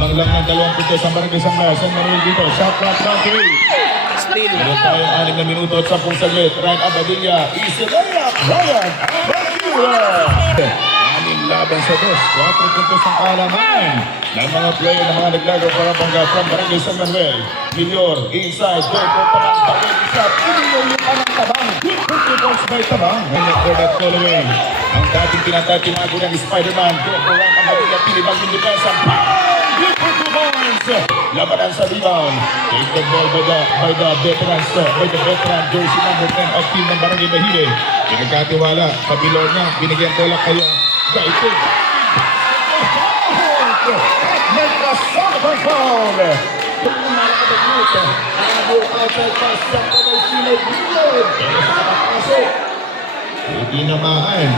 Lamang lang ng 2 puntos ang Barangay San Manuel dito. Shot clock na 3. Still. Meron tayo 6 na minuto at 10 saglit. Ryan Abadilla, Isilaya, Ryan Abadilla. 6 laban sa 2. 4 puntos ang kaalaman ng mga player ng mga naglago para bangga from Barangay San Manuel. Milior, inside, goal for Tabang, bakit isa, Milior yung anang Tabang. 50 points by Tabang. And for that call away, ang dating tinatago ng Spider-Man, goal for Ryan Abadilla, pinibang yung depensa. Beautiful 2 points. Labanan sa rebound. Take the ball by the veteran jersey number 10 of team ng Barangay Bahile. Pinagkatiwala, pabilor niya, binigyan ko lang kayo. Gaito. Nagkasama ng foul. Hindi namaan.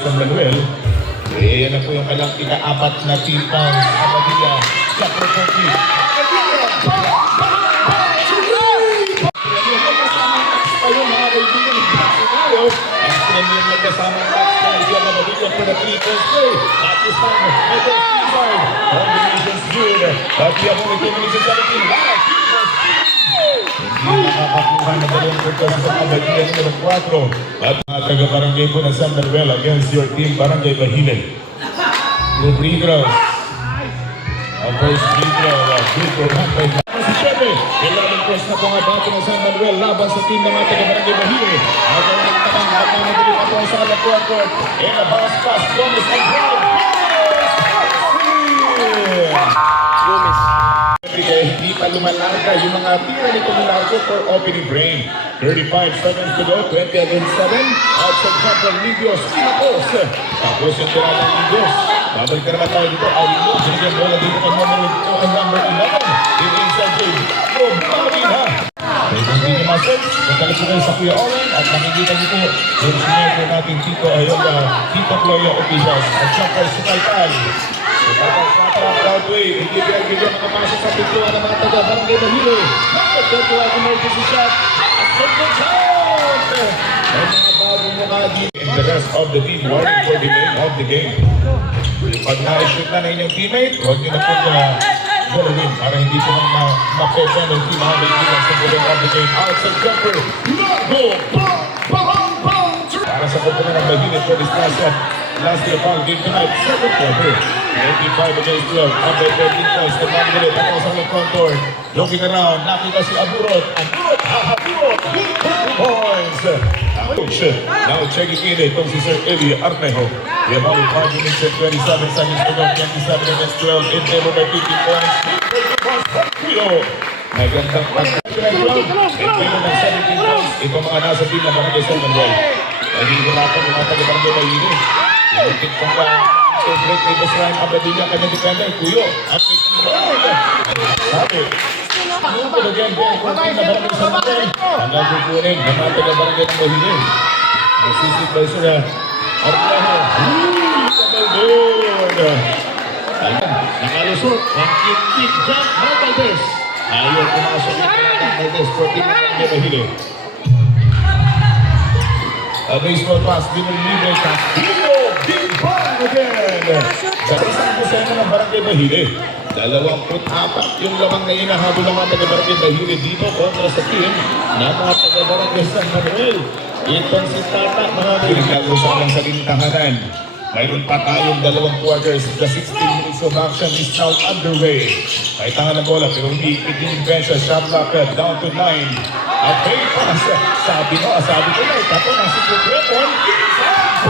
San Manuel, yan na po yung kailang ika-4 na team pounds. Abadilla, sa property. Ang premium nagkasama ng Australia na Abadilla for the 3-point play. At this time, it is inside. Combinations good. But we have only 2 minutes and 17. Hindi makakakuha na 2 puntos sa Abadilla numero 4. At mga taga-barangay po ng San Manuel against your team, Barangay Bahile. Yung free throw. Ang first free throw. Good for Mantay. Si Shebe, 11 points na po nga dati ng San Manuel laban sa team ng mga taga-barangay Bahile. Ang kanyang tabang, magmamaguli pa po sa alam quarter. And a bounce pass, Gomez and Brown. Gomez. Hindi pa lumalarga yung mga tira ni Tumilargo for opening brain. 35 seconds to go, 20 against 7. Outside shot from Lidios, Pinapos. Tapos yung tira ng Lidios. Babalik ka naman tayo dito. Awilo, sinigyan bola dito kay number 11. In inside game. Bumagi na. May hindi niya masok. Nagkalit ko kayo sa Kuya Owen. At nakikita niyo po, yung senior po natin Tito, Tito Cloyo officials. At siyempre si Taytay. Broadway, hindi pinag-bigyan makapasok sa pintuan ng mga taga-barangay Bahile. Nagkatuwa emergency shot. At second count! May mga bagong mukha dito. And the rest of the team warning for the name of the game. Pag na-shoot na inyong teammate, huwag nyo na po gulawin para hindi po ma-pesa ng team ang kaibigan sa gulong of the game. Outside jumper, Largo! Para sa komponen ng Bahile for this last year foul game tonight, second quarter. 95 against 12. Under 13 points. Nagmamagalit. Ako sa mga front door. Looking around. Nakita si Aburot. Aburot! Aburot! 2 points! Coach. Now checking in itong si Sir Eli Arnejo. We have only 5 minutes and 27 seconds to go. 27 against 12. In favor by 50 points. 30 points for Quilo. Nagandang pag-12. In favor by 17 points. Ito mga nasa team na Barangay San Manuel. Nagigulapan yung mga taga-Barangay Bahile. Inutit kong break ni Boss Ryan Abadilla, kanyang defender, Kuyo. At sabi, move again, kung na Barangay San Manuel, hanggang kukunin ng mga taga-Barangay ng Bahile. Nasisip by Sir Arnejo. Double board. Ayan, nakalusot. Ang kick, jump, Valdez. Ayaw pumasok ng Valdez for team ng Barangay Bahile. A baseball pass, libre, Castillo, big bang again! Sa isang kusena ng Barangay Bahile, 24 yung lamang na inahabol ng mga taga-Barangay Bahile dito kontra sa team na mga taga-Barangay San Manuel. Itong si Tata, mga pinagkagusahan sa lintahanan. Mayroon pa tayong 2 quarters. The 16 minutes of action is now underway. Kahit tangan ng bola, pero hindi itinibensya. Shot clock down to 9. At may pass. Sabi ko na, ito na si Kutrepon.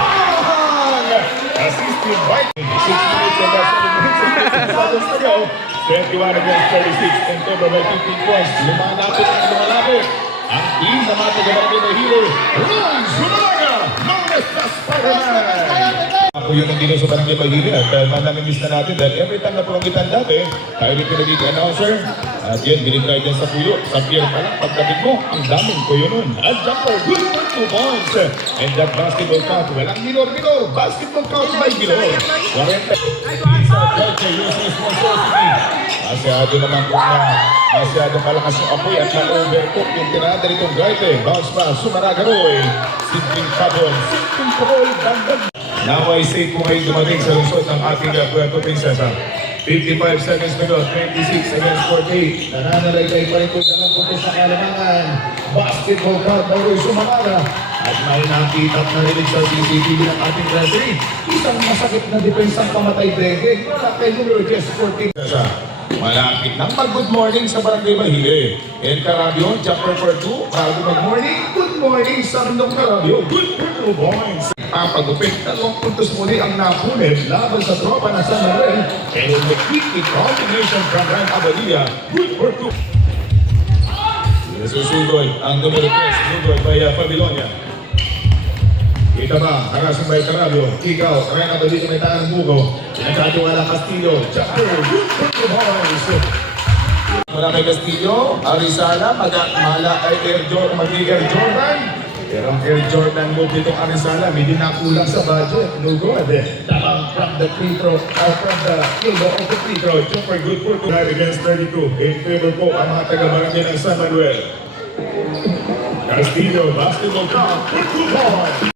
Bang! Assisted by 6 minutes and 7 seconds to go. 21 against 36. And cover by 15 points. Lumalapit. Ang team na mga taga-Barangay Bahile. Ron Zulaga! Known as the Spider-Man! Ako yun ang dito sa Barangay Bahile at namimiss na natin dahil every time na pulangitan dati, tayo rin pinagiging announcer. At yun, binigay dyan sa puyo. Sa pier pa lang, pagkabit mo, ang daming puyo nun. At jumper, good for 2 points. And that basketball count, walang minor-minor. Basketball count by minor. 40. Isa, Dolce, uses Monstrosity. Masyado naman kung masyado kalakas yung apoy at na-overcook yung tinada nitong Gaite. Bounce pa, Sumaragaroy. Simpleng Pabon, Simpleng Paul, Dandan. Now I say kung kayo dumating sa lungsod ng ating Puerto Princesa. 55 seconds na 26 against 48. Nananalaygay pa rin kung dalawang puntos sa kalamangan. Basketball card by Roy Sumamara. At may nakita na rin sa CCTV ng ating referee. Isang masakit na depensang pamatay Dege. Wala kay numero 14. Malapit ng mag-good morning sa Barangay Mahile. And Carabio, jumper for 2. Bago mag-morning, good morning sa Rindong Carabio. Good for 2 points. Papagupit, 2 puntos muli ang napunit laban sa tropa na San Manuel. And in the quick combination from Ryan Abadilla, good for 2. Susugoy ang numero 3, susugoy by Babilonia. Kita ba, harasin by Carabio, kick out, Ryan Abadilla may tangang buko. Pinagkatiwala Castillo, jumper, good for 2 points. Mula kay Castillo, Arizala, Air Jordan. Pero ang Air Jordan move ditong Arizala, medyo nakulang sa budget. No good. Tamang from the free throw, from the field of the free throw. Jumper good for 2 against 32. In favor po ang mga taga-barangay ng San Manuel. Castillo, basketball count for 2 points.